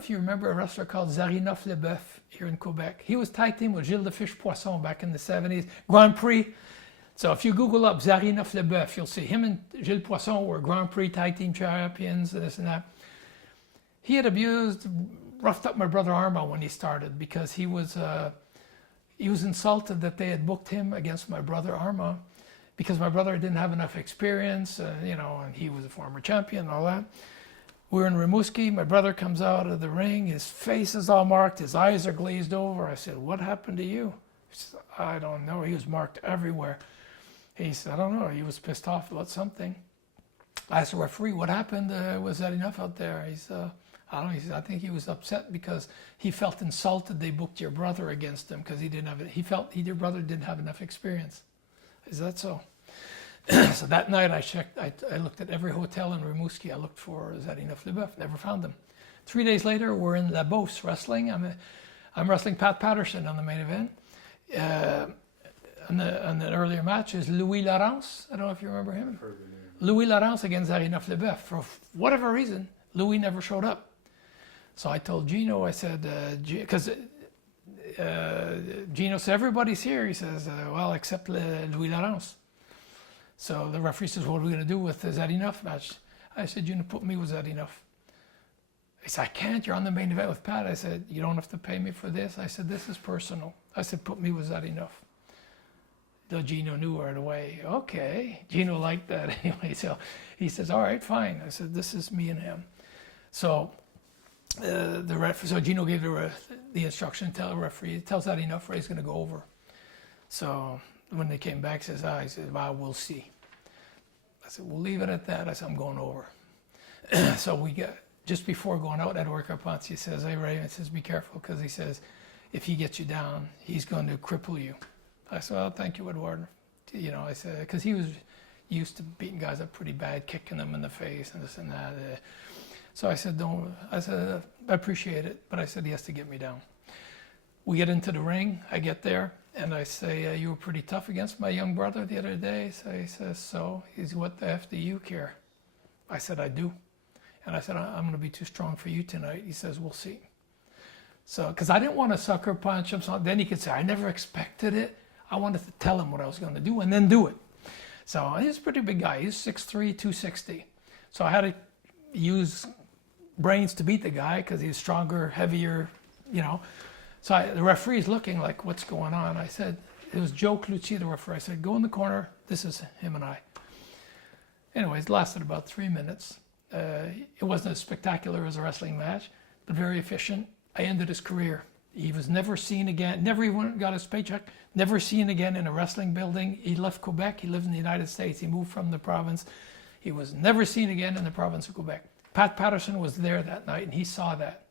if you remember a wrestler called Zarinoff Leboeuf here in Quebec. He was tag team with Gilles the Fish Poisson back in the 70s. Grand Prix. So if you Google up Zarinoff Leboeuf, you'll see him and Gilles Poisson were Grand Prix tag team champions, this and that. He had roughed up my brother Armand when he started because he was insulted that they had booked him against my brother Armand because my brother didn't have enough experience, you know, and he was a former champion and all that. We were in Rimouski. My brother comes out of the ring. His face is all marked. His eyes are glazed over. I said, "What happened to you?" He said, "I don't know. He was marked everywhere." He said, "I don't know. He was pissed off about something." I asked the referee, "What happened? Was that enough out there?" He said, "I don't know." He said, "I think he was upset because he felt insulted they booked your brother against him because he didn't have it. He felt your brother didn't have enough experience." Is that so? So that night I checked. I looked at every hotel in Rimouski. I looked for Zarinoff Leboeuf. Never found him. 3 days later, we're in La Beauce wrestling. I'm wrestling Pat Patterson on the main event. On the earlier match is Louis Laurence. I don't know if you remember him. Louis Laurence against Zarinoff Leboeuf. For whatever reason, Louis never showed up. So I told Gino, I said, because Gino said, "Everybody's here." He says, "Well, except Louis Laurence." So the referee says, "What are we going to do with the Zarinoff match?" I said, "Gino, put me with Zarinoff." He said, "I can't. You're on the main event with Pat." I said, "You don't have to pay me for this." I said, "This is personal." I said, "Put me with Zarinoff." Though Gino knew right away. Okay. Gino liked that anyway. So he says, "All right, fine." I said, "This is me and him." So so Gino gave the instruction, tell the referee, tells Zarinoff Ray's going to go over. So when they came back, he said, "Well, we'll see." I said, "We'll leave it at that." I said, "I'm going over." So we got, just before going out, Edward Carpentier says, "Hey, Ray," he says, "be careful," because he says, "if he gets you down, he's going to cripple you." I said, "Well, thank you, Edward." You know, I said, because he was used to beating guys up pretty bad, kicking them in the face and this and that. So I said, "I appreciate it," but I said, "He has to get me down." We get into the ring. I get there, and I say, "You were pretty tough against my young brother the other day." So he says, "So?" He's, "What the F do you care?" I said, "I do." And I said, "I'm going to be too strong for you tonight." He says, "We'll see." So, because I didn't want to sucker punch him. So then he could say, "I never expected it." I wanted to tell him what I was going to do and then do it. So he's a pretty big guy. He's 6'3", 260. So I had to use brains to beat the guy because he's stronger, heavier, you know. So the referee's looking like, "What's going on?" I said, it was Joe Cloutier, the referee. I said, "Go in the corner. This is him and I." Anyways, it lasted about 3 minutes. It wasn't as spectacular as a wrestling match, but very efficient. I ended his career. He was never seen again, never even got his paycheck, never seen again in a wrestling building. He left Quebec. He lived in the United States. He moved from the province. He was never seen again in the province of Quebec. Pat Patterson was there that night, and he saw that.